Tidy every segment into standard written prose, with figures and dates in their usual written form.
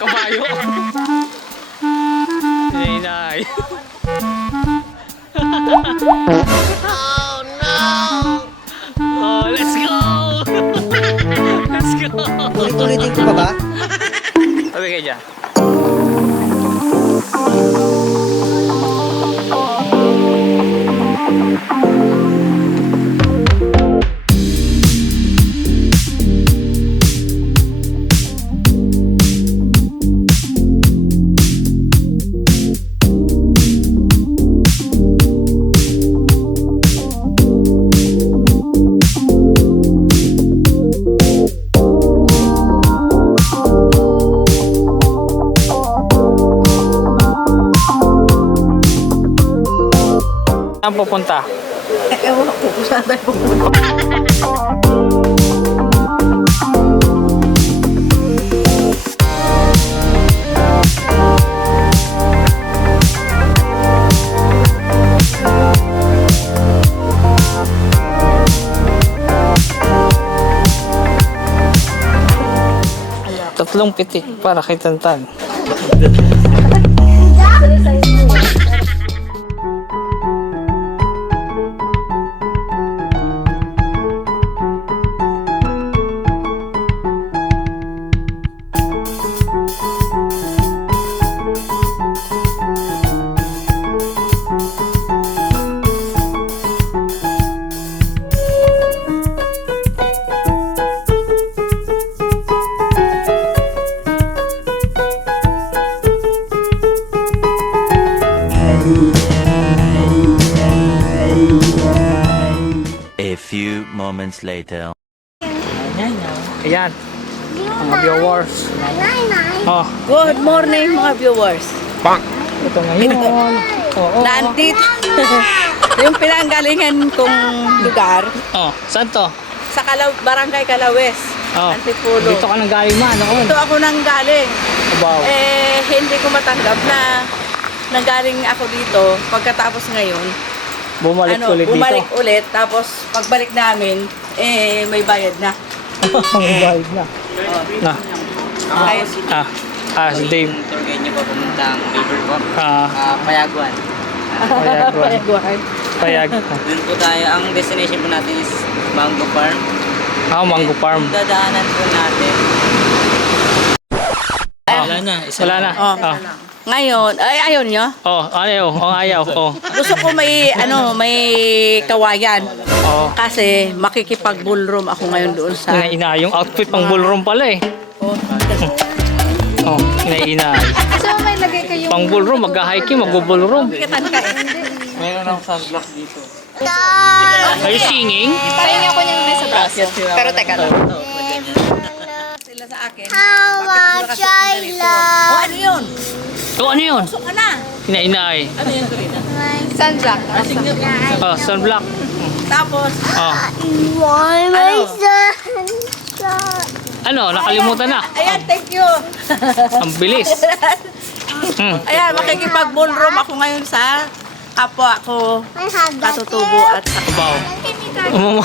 Kabayo. Inay. Oh no! Oh, let's go! Let's go! Ulit-ulitin ko pa ba? Sabi kayo dyan. Saan pupunta? Ewan ko kung saan tayo pupunta. Tatlong pitik para kay Tantan. A few moments later. Ayan. Mga viewers. Oh, Good morning mga viewers. ito ngayon. Oo. Nandito. Yung pinanggalingan kong lugar Oh, saan to? sa Barangay Calawes. Oh, Antipolo. dito ka nang galing man. Noon. Dito ako nang galing. Wow. Hindi ko matanggap na nanggaling ako dito pagkatapos ngayon. Bumalik ulit bumalik dito. ulit. Tapos pagbalik namin, may bayad na. Ang bayad na. Na. Ayos. Si Dave. Tour guide niyo po pumunta ang river po. Payaguan. Payaguan. Payag. Doon po tayo. Ang destination po natin is Mango Farm. Mango Farm. Dadaanan po natin. Wala na. Wala na. Oh. Ngayon, ayaw nyo? Ayaw. Gusto ko may kawayan. Oh. Kasi makikipag-bullroom ako ngayon doon sa... Ina, yung outfit pang ballroom pala eh. Oh, Oh, ina. So may lagay kayong... Pang ballroom, mag-hiking, mag-ballroom. Katan ka eh. Mayroon akong sunblock dito. Are you singing? Pahingi ako niyang nasa braso. Pero teka lang. Sila sa akin. How much I love Oh, ano yun? Ano yun? Gusto ka na. Ina. sunblock. Oh, sunblock. Tapos, Oh. ano? Nakalimutan na. Ayan, thank you. Ang bilis. Ayan, makikipag-bullroom ako ngayon sa kapwa ko, katutubo at sa Wow.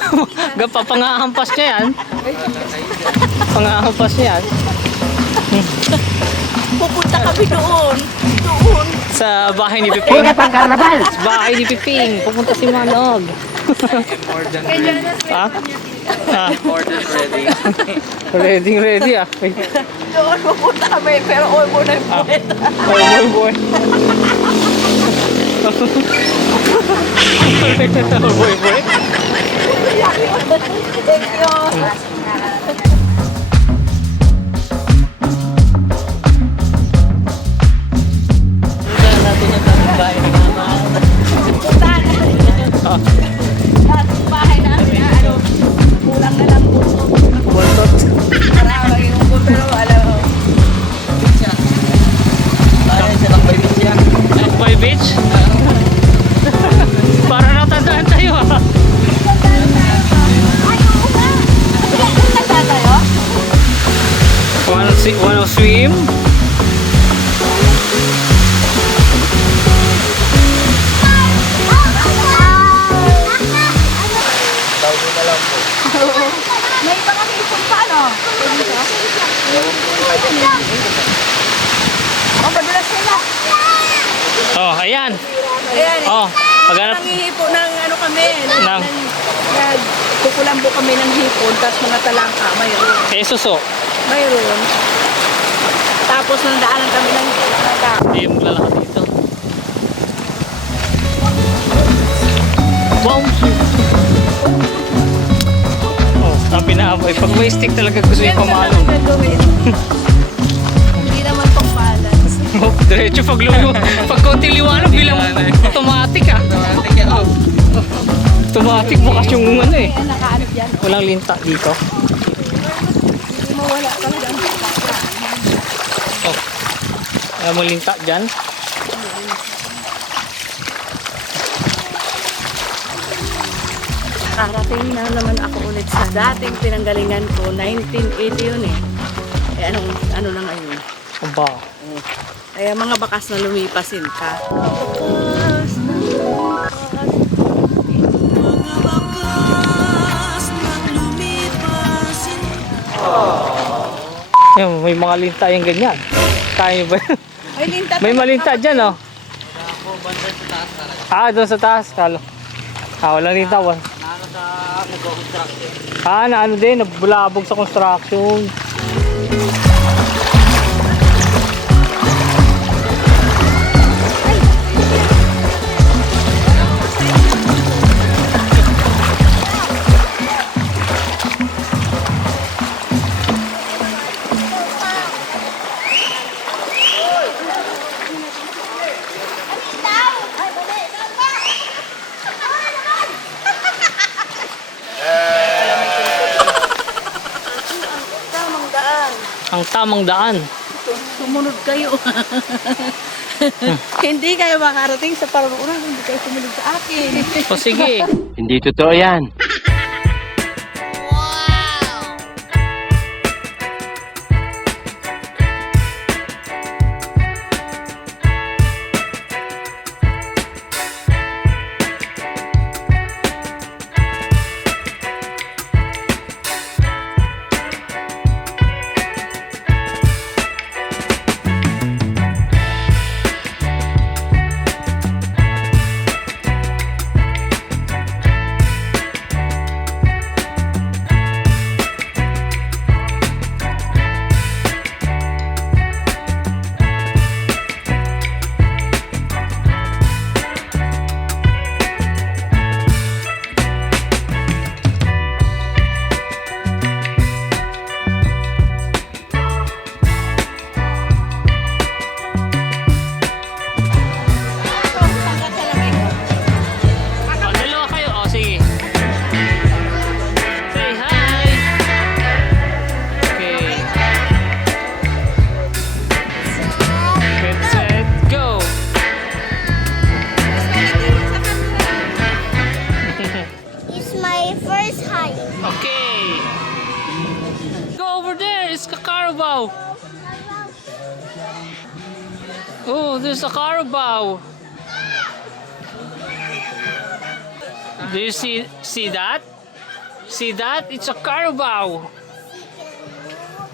Pangahampas niya yan. Pangahampas niya yan. pupunta kami doon. Doon. Sa bahay ni Piping. Sa bahay ni Piping. Pupunta si Manog. Ha? Order ready. Ready Doon pupunta kami, pero all mo na yung buhay. Boy. Boy. Thank you. Natin yung tamang bahay ni Mama. Puntahan natin. Lahat ng bahay namin, kulang na lang po. Para maging ungkol, pero alam mo. Bahay sa Lakbay Beach yan. Boy Beach? Para natandaan tayo ha. Wanna swim? May mga isip pa, no? Oh, madulas sila. Oh, ayan. Ayan eh. Oh, paghanap. Nangihipo ng ano kami. Nang? Kukulambo kami ng hipon, tapos mga talangka, mayroon. Eh, suso. Mayroon. Tapos nandaanan kami ng talangka. Hindi mo lalakad dito. Wow! Oh, sabi na aboy. Pag may stick talaga gusto yung pamalong. Hindi naman pang balance. Oh, diretso pag konti liwanag bilang automatic ah. Automatic bukas yung ano eh. Kaya nakaano dyan. Walang linta dito. Hindi mawala talaga ang talangka. Oh. Ayaw mo linta dyan. Karating na naman ako ulit sa dating pinanggalingan ko, 1980 yun eh. Eh ano na ngayon. Ang ba? Kaya mga bakas na lumipasin ka. Ayun, may mga linta yung ganyan. Kaya ba? May linta May malinta dyan oh. Ah, doon sa taas. Kalo. Ah, walang linta. Ah, na ano din, nabulabog sa construction. Tamang daan. Ang tamang daan. Sumunod kayo. Hindi kayo makarating sa parurungan, hindi kayo sumunod sa akin. O sige. Hindi totoo yan. O, dalawa kayo. O, sige. Say hi. Okay. Get set, go. It's my first hike. Okay. Go over there. It's a carabao. Oh, there's a carabao. Do you see that? See that? It's a carabao.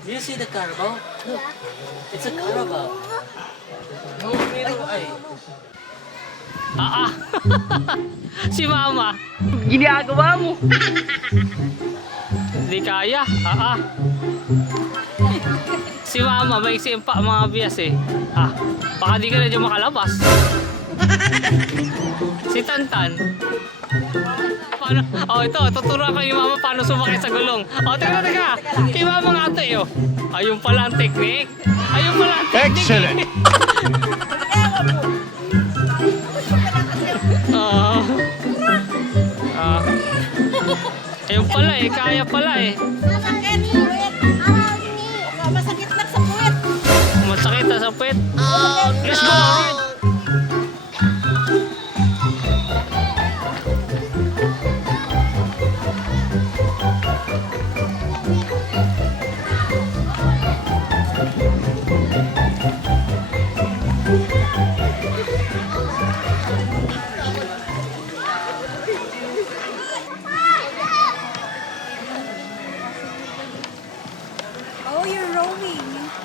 Do you see the carabao? Look, it's a carabao. No, pero ay. Ah, ah. Si mama. Ginagawa mo. Hindi kaya. Ah, ah. Si mama, may pa mga bias eh. Ah, baka di ka na dyan makalabas. Si Tantan. Paano? Oh, ito, tuturuan ko yung mama paano sumakay sa gulong. Oh, teka. Kay mama nga ito eh. Oh. Ayun pala ang technique. Ayun pala ang technique. Excellent. Ayun pala eh, kaya pala eh. Masakit na sa puwet. Masakit na sa puwet. Let's go!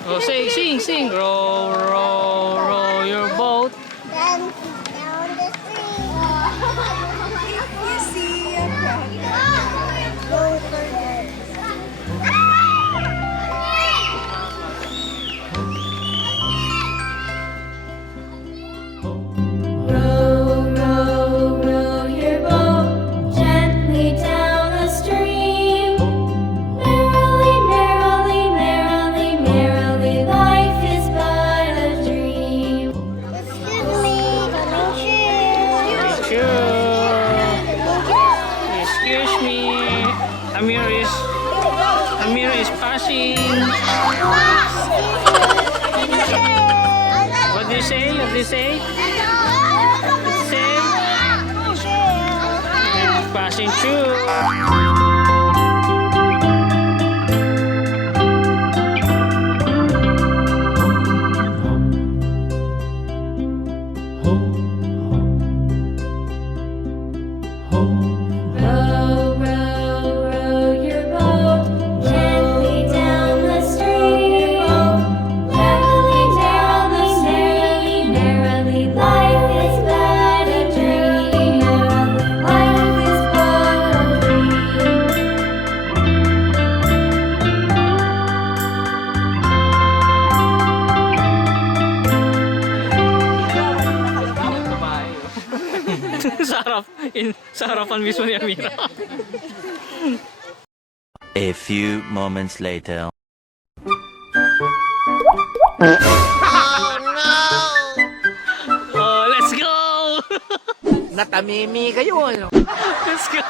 Oh, sing. Row, row, row your boat. Then down the stream. You see a Go further. Row, row, row your boat gently down the stream. Merrily, merrily, merrily, merrily, life is but a dream. Excuse me, coming shoes. Sure. Excuse me. Amir is passing. What do you say? What do you say? Say passing through. Row, row, row your boat gently down the stream. Merrily, merrily, merrily, merrily, life is but a dream. Life is but a dream. Sa harapan mismo ni Amira. A few moments later. Oh, let's go! Natamimi kayo, ano? Let's go!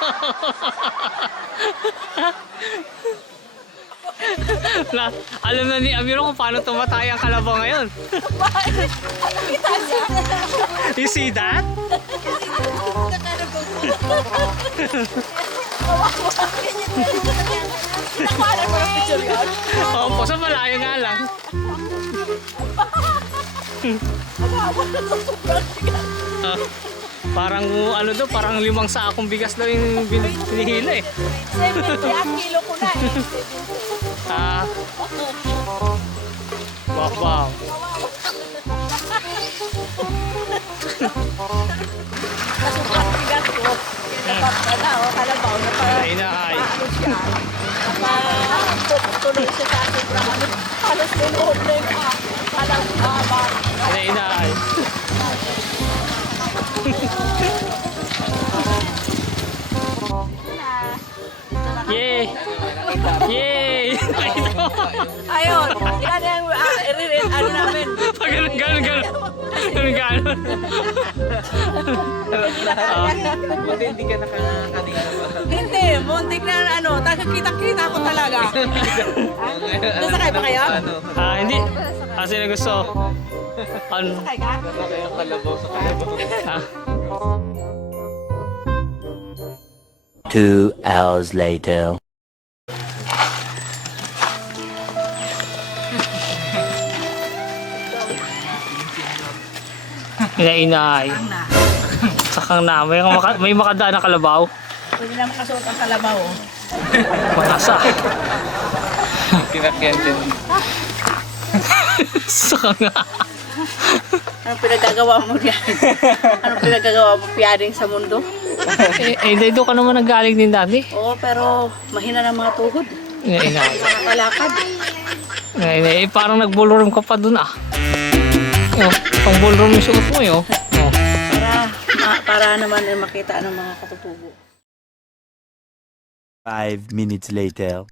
Alam na ni Amiro kung paano tumatay ang kalabaw ngayon. You see that? Opo, sa malayo nga lang. Parang ano daw, parang 5 sakong bigas daw yung binihila eh. 70 ang kilo ko na eh. Ah. Wow. Nasukat bigat ko. Dapat na, kalabaw na parang Ay na ay. ano siya. Tuloy siya sa akin. Halos linuhod na yung palang haba. Ay na ay. Yay! Yay! Ay no! Ayun, yan yung ano namin. Pag ganun. Buti hindi ka nakakanina ba? Hindi, muntik na ano, kita ko talaga. Nasakay ba kayo? Hindi. Kasi na gusto. Ano? Nasakay ka? Kaya kalabaw sa kalabaw. Ah. 2 hours later. Inainay. Sakang na. May makadaan na kalabaw. Pwede na makasuot ang kalabaw. Makasa. Kinakyan din. Sakang nga. Anong pinagagawa mo diyan? Anong pinagagawa mo piyaring sa mundo? Dito ka naman nagaling din dati. Oo, pero mahina ng mga tuhod. Inainay. Nakakalakad. Inainay. Parang nag-ballroom ka pa dun ah. Oh, pang ballroom yung suot mo yun. Oh. Para naman ay makita ng mga katutubo. 5 minutes later.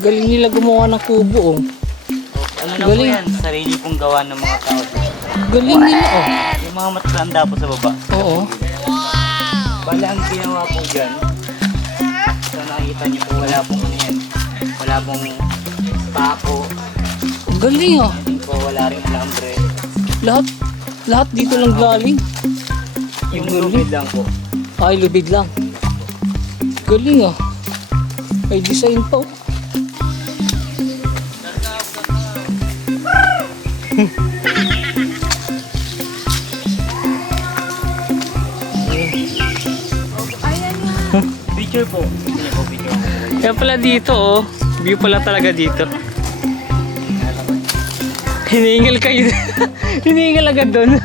Galing nila gumawa ng kubo oh. Ano na Galing. po yan? Sarili pong gawa ng mga tao. Galing nila oh. Yung mga matanda po sa baba. Oo. Bala ang ginawa po dyan. So nakikita niyo po wala pong ano yan. Wala pong pako. Galing oh. Hindi po wala rin alambre. Lahat dito lang galing. Yung lubid lang po. Ay, lubid lang. Galing ah. May design pa oh. Picture po. Hindi po picture. Kaya pala dito oh. View pala talaga dito. Hinihingal kayo. Hinihingal agad doon.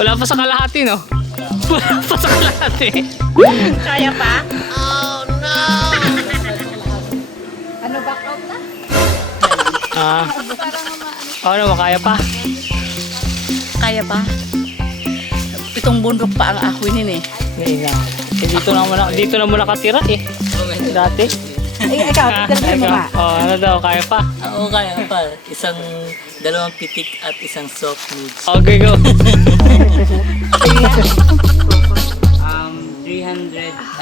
Wala pa sa kalahati, no? Wala pa sa kalahati. Kaya pa? Ano, back out na? Ah. Oo naman, kaya pa. Kaya pa? Pitong bundok pa ang akwinin eh. Hindi na. Eh, dito na muna nakatira eh. Dati. Ay, ikaw, titirahin mo nga. Oh, ano daw, kaya pa? Oo, kaya pa. Dalawang pitik at isang soft nudes. Okay, go.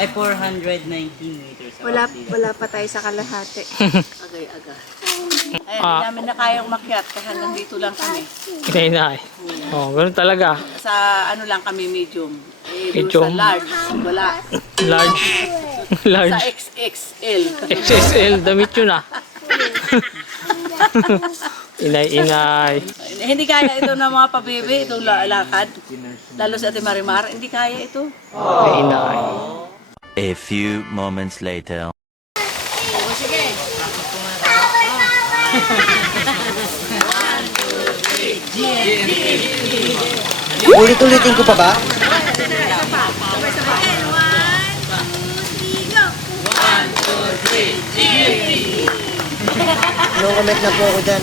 419 meters. Wala pa tayo sa kalahati. Agay-aga. Ay, hindi namin na kayang makyat kasi hanggang dito lang kami. Hinay. Oh, ganun talaga. Sa ano lang kami, medium. Eh, doon Medium. sa large, wala. Large. Sa Large. XXL. XXL, damit yun ah. Inay. Hindi kaya ito ng mga pabibi, itong lakad. Lalo sa Ate Marimar, hindi kaya ito. Inay. A few moments later. Ulit-ulitin ko pa ba? No comment na po ako dyan.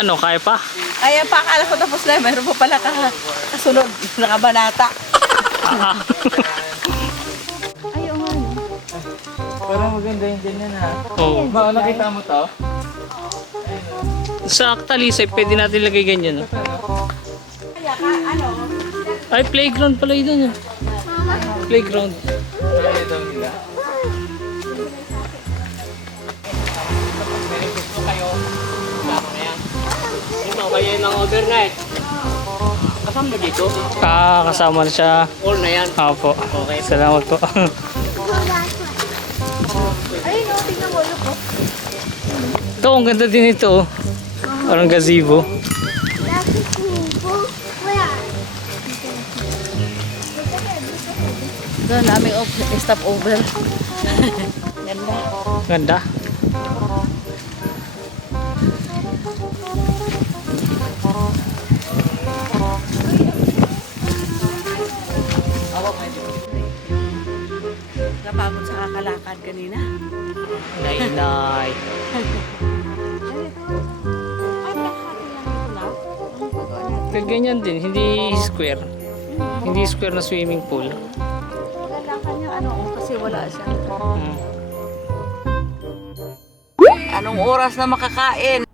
Ano, kaya pa? Kaya pa, akala ko tapos na, mayroon pa pala kasunod, nakabanata. Ah. Parang maganda yung ganyan ha. Oh. Ba, nakita mo to? Sa Actalisay, pwede natin lagay ganyan. No? Kaya ka, ano, Ay, playground pala yun. Ah. Playground. Kaya daw nila. Ito, kaya ng overnight. Kasama na dito? Ah, kasama na siya. All na yan. Opo. Salamat po. Ayun, no, tingnan mo, look, oh. Ito, ang ganda din ito. Oh. Parang gazebo. Bakit kubo? Where? doon namin stop over. Ganda. Ganda. Napagod sa kakalakad kanina. Inay. Ganyan din, hindi square. Hindi square na swimming pool. Lalakad niya ano, kasi wala siya. Hmm. Anong oras na makakain?